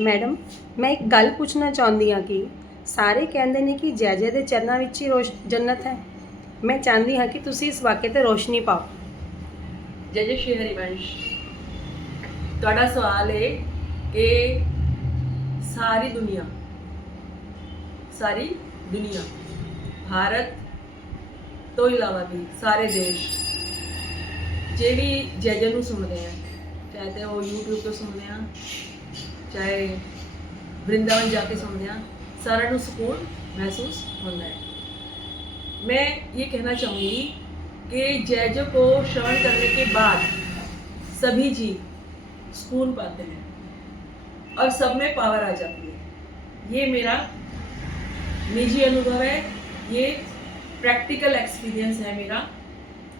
Madam, ਮੈਂ ਇੱਕ ਗੱਲ ਪੁੱਛਣਾ ਚਾਹੁੰਦੀ ਹਾਂ ਕਿ ਸਾਰੇ ਕਹਿੰਦੇ ਨੇ ਕਿ ਜੈ ਦੇ ਚਰਨਾਂ ਵਿੱਚ ਹੀ ਜੰਨਤ ਹੈ। ਮੈਂ ਚਾਹੁੰਦੀ ਹਾਂ ਕਿ ਤੁਸੀਂ ਇਸ ਵਾਕਿਆ ਤੇ ਰੋਸ਼ਨੀ ਪਾਓ। जय श्री हरिवंश। ਤੁਹਾਡਾ ਸਵਾਲ ਹੈ ਕਿ ਸਾਰੀ ਦੁਨੀਆ ਭਾਰਤ ਤੋਂ ਇਲਾਵਾ ਵੀ ਸਾਰੇ ਦੇਸ਼ ਜਿਹੜੀ ਜੈ ਨੂੰ ਸੁਣਦੇ ਆ, ਚਾਹੇ ਤੇ ਉਹ YouTube ਤੋਂ ਸੁਣਦੇ ਆ, ਚਾਹੇ ਵਰਿੰਦਾਵਨ ਜਾ ਕੇ ਸੁਣਦੇ ਆ, ਸਾਰਿਆਂ ਨੂੰ ਸਕੂਨ महसूस होता है। मैं ये कहना चाहूँगी कि जय को श्रवण करने के बाद सभी जीव सुकून पाते हैं और सब में पावर आ जाती है। ये मेरा निजी अनुभव है, ये प्रैक्टिकल एक्सपीरियंस है मेरा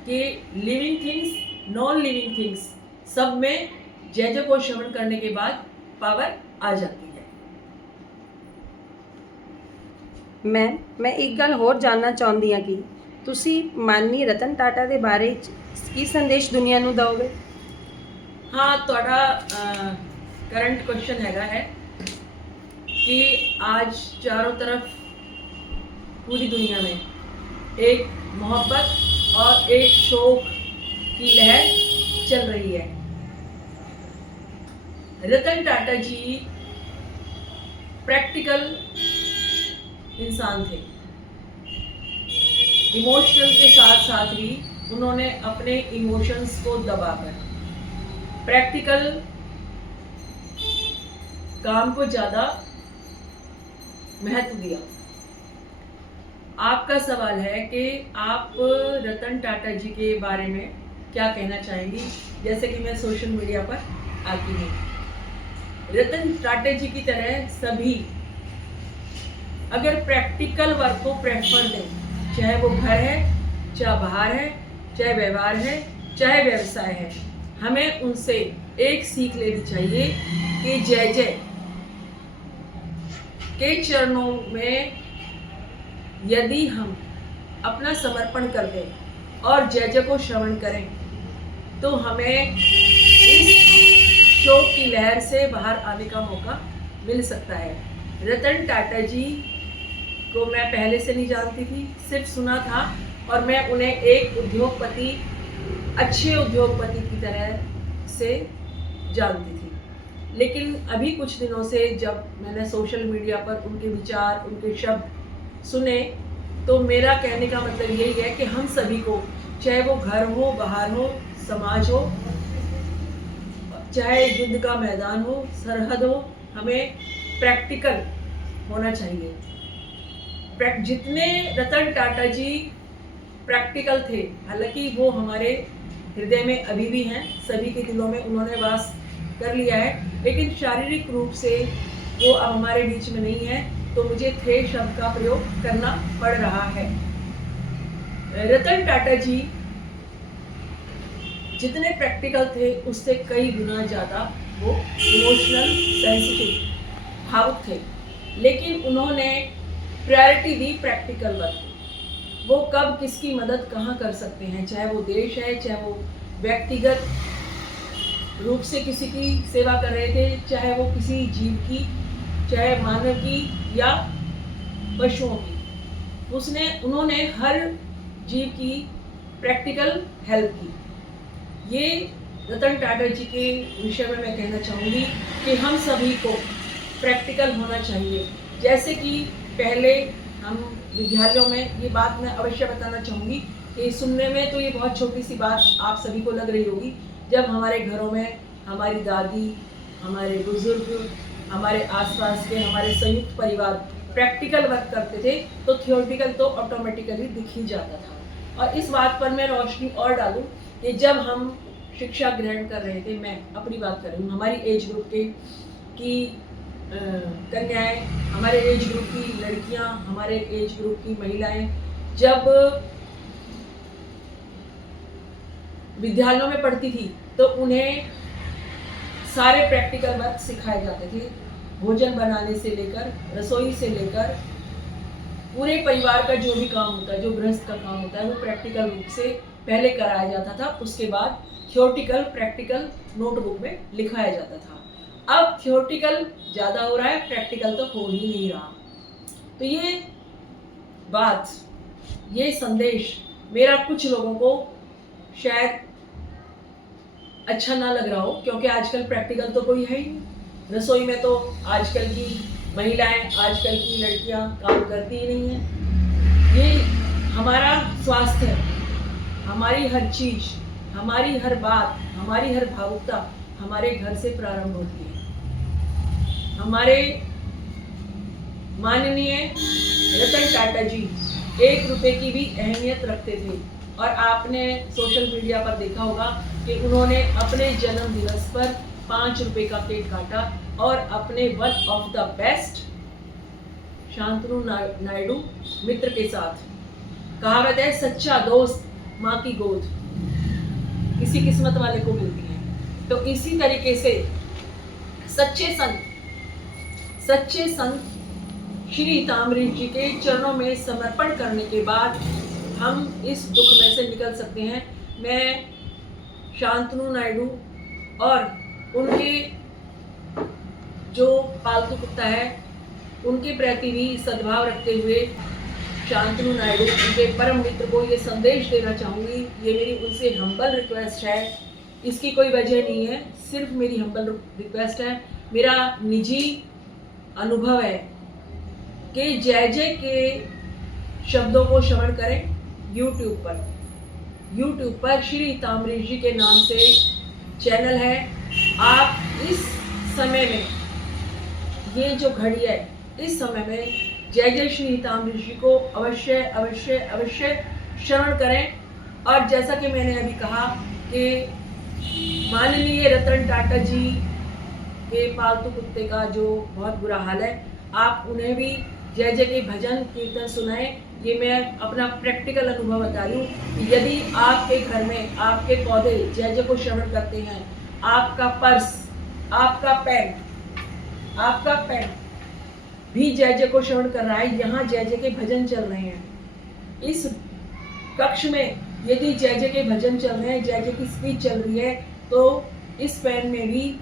कि living things, non living things सब में जय को श्रवण करने के बाद पावर आ जाती है। ਮੈਂ ਇੱਕ ਗੱਲ ਹੋਰ ਜਾਣਨਾ ਚਾਹੁੰਦੀ ਹਾਂ ਕਿ ਤੁਸੀਂ ਮਾਨਨੀ ਰਤਨ ਟਾਟਾ ਦੇ ਬਾਰੇ ਕੀ ਸੰਦੇਸ਼ ਦੁਨੀਆ ਨੂੰ ਦਿਓਗੇ? हाँ, ਤੁਹਾਡਾ करंट क्वेश्चन है कि आज चारों तरफ पूरी दुनिया में एक मोहब्बत और एक शोक की लहर चल रही है। रतन टाटा जी प्रैक्टिकल इंसान थे। इमोशनल के साथ साथ ही उन्होंने अपने इमोशंस को दबाकर प्रैक्टिकल काम को ज़्यादा महत्व दिया। आपका सवाल है कि आप रतन टाटा जी के बारे में क्या कहना चाहेंगी, जैसे कि मैं सोशल मीडिया पर आती हूँ। रतन टाटा जी की तरह सभी अगर प्रैक्टिकल वर्क को प्रेफर दें, चाहे वो घर है, चाहे बाहर है, चाहे व्यवहार है, चाहे व्यवसाय है, हमें उनसे एक सीख लेनी चाहिए कि जय के चरणों में यदि हम अपना समर्पण कर दें और जय को श्रवण करें तो हमें इस शोक की लहर से बाहर आने का मौका मिल सकता है। रतन टाटा जी को मैं पहले से नहीं जानती थी, सिर्फ सुना था और मैं उन्हें एक उद्योगपति, अच्छे उद्योगपति की तरह से जानती थी। लेकिन अभी कुछ दिनों से जब मैंने सोशल मीडिया पर उनके विचार, उनके शब्द सुने तो मेरा कहने का मतलब यही है कि हम सभी को, चाहे वो घर हो, बाहर हो, समाज हो, चाहे युद्ध का मैदान हो, सरहद हो, हमें प्रैक्टिकल होना चाहिए। जितने रतन टाटा जी प्रैक्टिकल थे, हालांकि वो हमारे हृदय में अभी भी हैं, सभी के दिलों में उन्होंने वास कर लिया है, लेकिन शारीरिक रूप से वो अब हमारे बीच में नहीं है, तो मुझे थे शब्द का प्रयोग करना पड़ रहा है। रतन टाटा जी जितने प्रैक्टिकल थे उससे कई गुना ज़्यादा वो इमोशनल, सेंसिटिव, भावुक थे, लेकिन उन्होंने प्रायोरिटी दी प्रैक्टिकल वर्क। वो कब किसकी मदद कहाँ कर सकते हैं, चाहे वो देश है, चाहे वो व्यक्तिगत रूप से किसी की सेवा कर रहे थे, चाहे वो किसी जीव की, चाहे मानव की या पशुओं की, उन्होंने हर जीव की प्रैक्टिकल हेल्प की। ये रतन टाटा जी के विषय में मैं कहना चाहूँगी कि हम सभी को प्रैक्टिकल होना चाहिए। जैसे कि पहले हम विद्यालयों में, ये बात मैं अवश्य बताना चाहूँगी कि सुनने में तो ये बहुत छोटी सी बात आप सभी को लग रही होगी, जब हमारे घरों में हमारी दादी, हमारे बुजुर्ग, हमारे आसपास के हमारे संयुक्त परिवार प्रैक्टिकल वर्क करते थे तो थियोरिटिकल तो ऑटोमेटिकली दिख ही जाता था। और इस बात पर मैं रोशनी और डालूँ कि जब हम शिक्षा ग्रहण कर रहे थे, मैं अपनी बात कर रही हूँ, हमारी एज ग्रुप की कन्याएं, हमारे एज ग्रुप की लड़कियां, हमारे एज ग्रुप की महिलाएं जब विद्यालयों में पढ़ती थी तो उन्हें सारे प्रैक्टिकल वर्क सिखाए जाते थे। भोजन बनाने से लेकर, रसोई से लेकर, पूरे परिवार का जो भी काम होता है, जो गृहस्थ का काम होता है, वो प्रैक्टिकल रूप से पहले कराया जाता था। उसके बाद थियोरिटिकल, प्रैक्टिकल नोटबुक में लिखाया जाता था। अब थियोरटिकल ज़्यादा हो रहा है, प्रैक्टिकल तो हो ही नहीं रहा। तो ये बात, ये संदेश मेरा कुछ लोगों को शायद अच्छा ना लग रहा हो, क्योंकि आजकल प्रैक्टिकल तो कोई है ही नहीं। रसोई में तो आजकल की महिलाएं, आजकल की लड़कियां काम करती ही नहीं हैं। ये हमारा स्वास्थ्य, हमारी हर चीज, हमारी हर बात, हमारी हर भावुकता हमारे घर से प्रारंभ होती है। हमारे माननीय रतन टाटा जी 1 रुपए की भी अहमियत रखते थे, और आपने सोशल मीडिया पर देखा होगा कि उन्होंने अपने जन्म दिवस पर 5 रुपए का केक काटा, और अपने one of the best Shantanu Naidu मित्र के साथ। कहावत है, सच्चा दोस्त माँ की गोद किसी किस्मत वाले को मिलती है। तो इसी तरीके से सच्चे संत श्री ताम्रलिप्त जी के चरणों में समर्पण करने के बाद हम इस दुख में से निकल सकते हैं। मैं शांतनु नायडू और उनके जो पालतू कुत्ता है उनके प्रति भी सद्भाव रखते हुए शांतनु नायडू, उनके परम मित्र को ये संदेश देना चाहूँगी। ये मेरी उनसे हम्बल रिक्वेस्ट है, इसकी कोई वजह नहीं है, सिर्फ मेरी हम्बल रिक्वेस्ट है। मेरा निजी अनुभव है कि जय के शब्दों को श्रवण करें यूट्यूब पर श्री ताम्रलिप्त जी के नाम से चैनल है। आप इस समय में, ये जो घड़ी है, इस समय में जय श्री ताम्रलिप्त जी को अवश्य श्रवण करें। और जैसा कि मैंने अभी कहा कि माननीय रतन टाटा जी के पालतू कुत्ते का जो बहुत बुरा हाल है, आप उन्हें भी जय के भजन कीर्तन सुनाएं। ये मैं अपना प्रैक्टिकल अनुभव बता रही हूँ कि यदि आपके घर में आपके पौधे जय को श्रवण करते हैं, आपका पर्स, आपका पेन भी जय को श्रवण कर रहा है, यहाँ जय के भजन चल रहे हैं, इस कक्ष में यदि जय के भजन चल रहे हैं, जय की स्पीच चल रही है, तो इस पेन में भी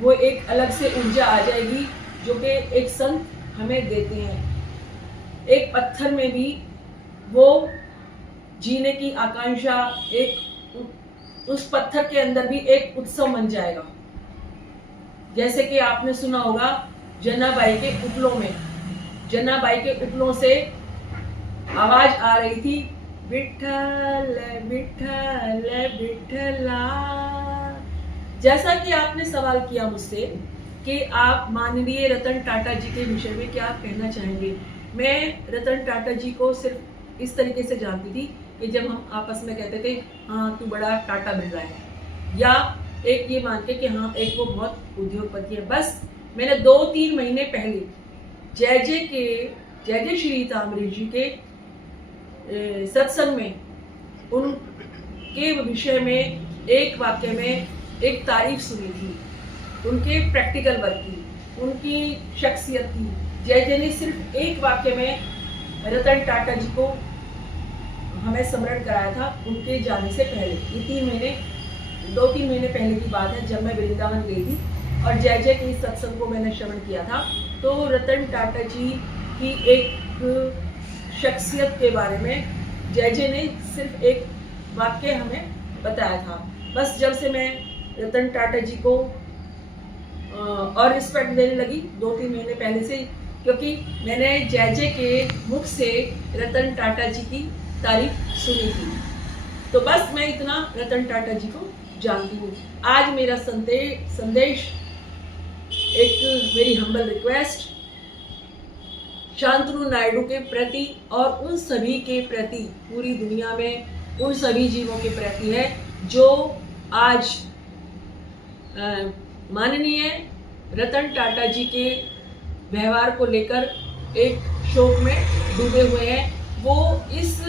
वो एक अलग से ऊर्जा आ जाएगी जो कि एक संत हमें देते हैं। एक पत्थर में भी वो जीने की आकांक्षा, एक उस पत्थर के अंदर भी एक उत्सव बन जाएगा। जैसे कि आपने सुना होगा जन्नाबाई के उपलों से आवाज आ रही थी, विठ्ठल विठ्ठल विठ्ठला। जैसा कि आपने सवाल किया मुझसे कि आप माननीय रतन टाटा जी के विषय में क्या कहना चाहेंगे। मैं रतन टाटा जी को सिर्फ इस तरीके से जानती थी कि जब हम आपस में कहते थे, हाँ तू बड़ा टाटा बिरला है, या एक ये मान के कि हाँ एक वो बहुत उद्योगपति है। बस मैंने 2-3 महीने पहले जय श्री ताम्रलिप्त जी के सत्संग में उनके विषय में एक वाक्य में एक तारीफ सुनी थी, उनके प्रैक्टिकल वर्क की, उनकी शख्सियत की। जय ने सिर्फ एक वाक्य में रतन टाटा जी को हमें स्मरण कराया था उनके जाने से पहले। ये 2-3 महीने पहले की बात है, जब मैं वृंदावन गई थी और जय के इस सत्संग को मैंने श्रवण किया था। तो रतन टाटा जी की एक शख्सियत के बारे में जय ने सिर्फ एक वाक्य हमें बताया था। बस जब से मैं रतन टाटा जी को और रिस्पेक्ट देने लगी 2-3 महीने पहले से, क्योंकि मैंने जय के मुख से रतन टाटा जी की तारीफ सुनी थी। तो बस मैं इतना रतन टाटा जी को जानती हूँ। आज मेरा संदेश, एक मेरी हम्बल रिक्वेस्ट शांतनु नायडू के प्रति और उन सभी के प्रति, पूरी दुनिया में उन सभी जीवों के प्रति है जो आज माननीय रतन टाटा जी के व्यवहार को लेकर एक शोक में डूबे हुए हैं। वो इस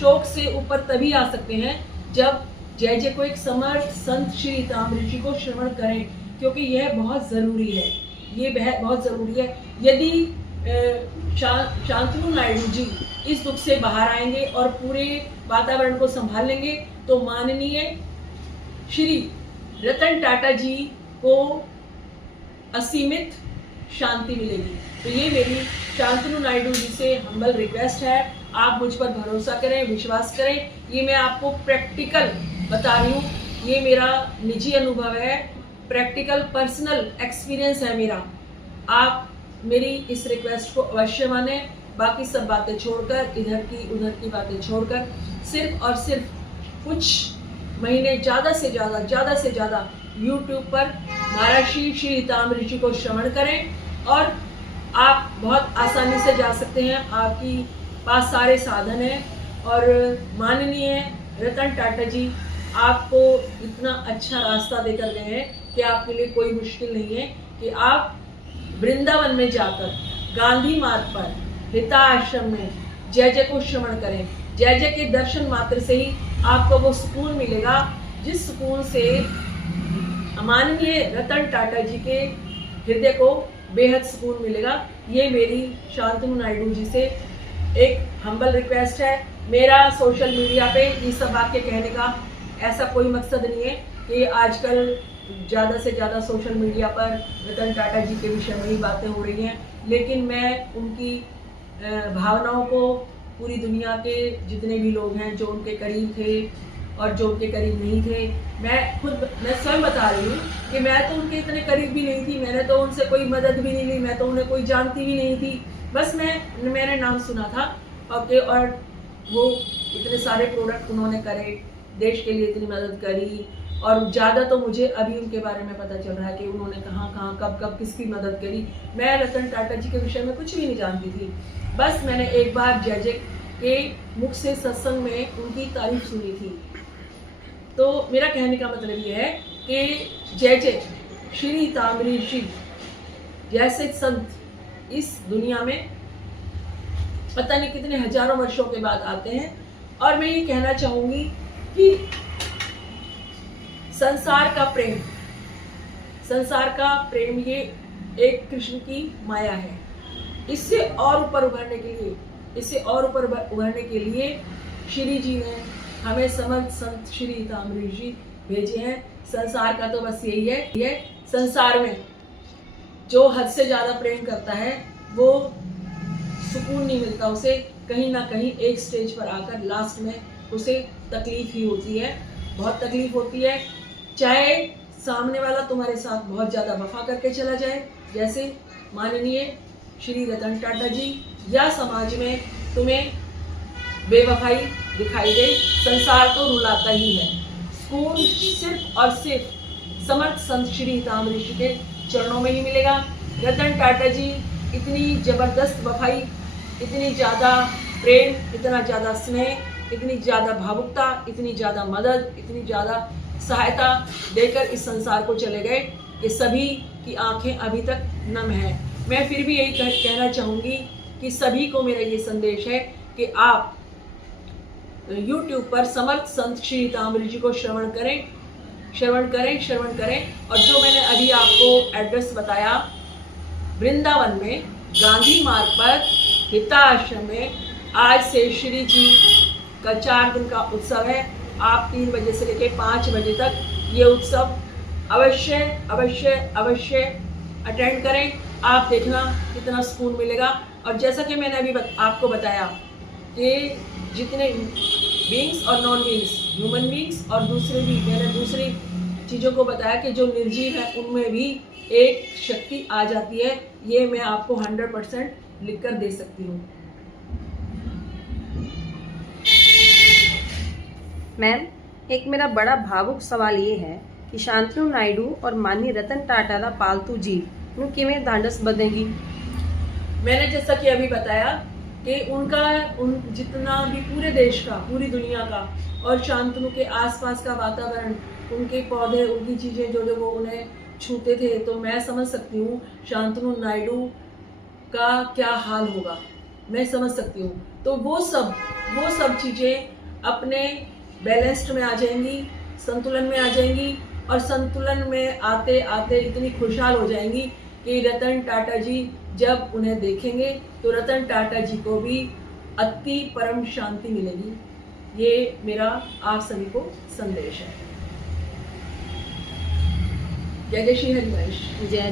शोक से ऊपर तभी आ सकते हैं जब जय को एक समर्थ संत श्री ताम्रलिप्त जी को श्रवण करें, क्योंकि यह बहुत ज़रूरी है, ये बहुत ज़रूरी है। यदि शांतनु नायडू जी इस दुख से बाहर आएंगे और पूरे वातावरण को संभाल लेंगे, तो माननीय श्री रतन टाटा जी को असीमित शांति मिलेगी। तो ये मेरी शांतनु नायडू जी से हम्बल रिक्वेस्ट है, आप मुझ पर भरोसा करें, विश्वास करें। ये मैं आपको प्रैक्टिकल बता रही हूँ, ये मेरा निजी अनुभव है, प्रैक्टिकल पर्सनल एक्सपीरियंस है मेरा। आप मेरी इस रिक्वेस्ट को अवश्य माने, बाकी सब बातें छोड़कर, इधर की उधर की बातें छोड़कर, सिर्फ और सिर्फ कुछ महीने ज़्यादा से ज़्यादा YouTube पर महर्षि श्री हिताम्बरी जी को श्रवण करें और आप बहुत आसानी से जा सकते हैं। आपकी पास सारे साधन हैं और माननीय रतन टाटा जी आपको इतना अच्छा रास्ता देकर गए हैं कि आपके लिए कोई मुश्किल नहीं है कि आप वृंदावन में जाकर गांधी मार्ग पर हिता आश्रम में जय जय को श्रवण करें। जय जय के दर्शन मात्र से ही आपको वो सुकून मिलेगा जिस सुकून से माननीय रतन टाटा जी के हृदय को बेहद सुकून मिलेगा। ये मेरी शांतनु नायडू जी से एक हम्बल रिक्वेस्ट है। मेरा सोशल मीडिया पे ये सब वाक्य कहने का ऐसा कोई मकसद नहीं है कि आजकल ज़्यादा से ज़्यादा सोशल मीडिया पर रतन टाटा जी के विषय में ही बातें हो रही हैं, लेकिन मैं उनकी भावनाओं को पूरी दुनिया के जितने भी लोग हैं जो उनके करीब थे और जो उनके करीब नहीं थे, मैं स्वयं बता रही हूँ कि मैं तो उनके इतने करीब भी नहीं थी, मैंने तो उनसे कोई मदद भी नहीं ली, मैं तो उन्हें कोई जानती भी नहीं थी। बस मैंने नाम सुना था और वो इतने सारे प्रोडक्ट उन्होंने करे, देश के लिए इतनी मदद करी और ज़्यादा तो मुझे अभी उनके बारे में पता चल रहा है कि उन्होंने कहाँ कब किसकी मदद करी। मैं रतन टाटा जी के विषय में कुछ भी नहीं जानती थी। बस मैंने एक बार जय जय के मुख से सत्संग में उनकी तारीफ सुनी थी। तो मेरा कहने का मतलब ये है कि जय जय श्री हिताम्बरी जी जैसे संत इस दुनिया में पता नहीं कितने हजारों वर्षों के बाद आते हैं। और मैं ये कहना चाहूँगी कि संसार का प्रेम ये एक कृष्ण की माया है। इससे और ऊपर उभरने के लिए श्री जी ने हमें समर्थ संत श्री हिताम्बरी जी भेजे हैं। संसार का तो बस यही है, ये संसार में जो हद से ज़्यादा प्रेम करता है वो सुकून नहीं मिलता उसे, कहीं ना कहीं एक स्टेज पर आकर लास्ट में उसे तकलीफ ही होती है, बहुत तकलीफ होती है। चाहे सामने वाला तुम्हारे साथ बहुत ज़्यादा वफा करके चला जाए, जैसे माननीय श्री रतन टाटा जी, या समाज में तुम्हें बेवफाई दिखाई दे, संसार तो रुलाता ही है। सुकून सिर्फ और सिर्फ समर्थ संत श्री हिताम्बरी जी के चरणों में ही मिलेगा। रतन टाटा जी इतनी ज़बरदस्त वफाई, इतनी ज़्यादा प्रेम, इतना ज़्यादा स्नेह, इतनी ज़्यादा भावुकता, इतनी ज़्यादा मदद, इतनी ज़्यादा सहायता देकर इस संसार को चले गए कि सभी की आंखें अभी तक नम हैं। मैं फिर भी यही कहना चाहूँगी कि सभी को मेरा ये संदेश है कि आप YouTube पर समर्थ संत श्री हिताम्बरी जी को श्रवण करें। और जो मैंने अभी आपको एड्रेस बताया, वृंदावन में गांधी मार्ग पर हिता आश्रम में आज से श्री जी का 4 दिन का उत्सव है। आप 3 बजे से लेकर 5 बजे तक ये उत्सव अवश्य अटेंड करें। आप देखना कितना सुकून मिलेगा। और जैसा कि मैंने अभी आपको बताया कि जितने बीइंग्स और नॉन बीइंग्स, ह्यूमन बीइंग्स और मैंने दूसरी चीज़ों को बताया कि जो निर्जीव है उनमें भी एक शक्ति आ जाती है। ये मैं आपको 100% लिख कर दे सकती हूँ। मैम, एक मेरा बड़ा भावुक सवाल ये है कि शांतनु नायडू और माननीय रतन टाटा का पालतू जीव ਨੂੰ ਕਿਵੇਂ ढांढस बंधेगी। मैंने जैसा कि अभी बताया कि जितना भी पूरे देश का, पूरी दुनिया का और शांतनु के आसपास का वातावरण, उनके पौधे, उनकी चीज़ें जो वो उन्हें छूते थे, तो मैं समझ सकती हूँ शांतनु नायडू का क्या हाल होगा, मैं समझ सकती हूँ। तो वो सब चीज़ें अपने बैलेंस्ड में आ जाएंगी, संतुलन में आ जाएंगी और संतुलन में आते आते इतनी खुशहाल हो जाएंगी कि रतन टाटा जी जब उन्हें देखेंगे तो रतन टाटा जी को भी अति परम शांति मिलेगी। ये मेरा आप सभी को संदेश है। जय जय श्री हरिवंश। जय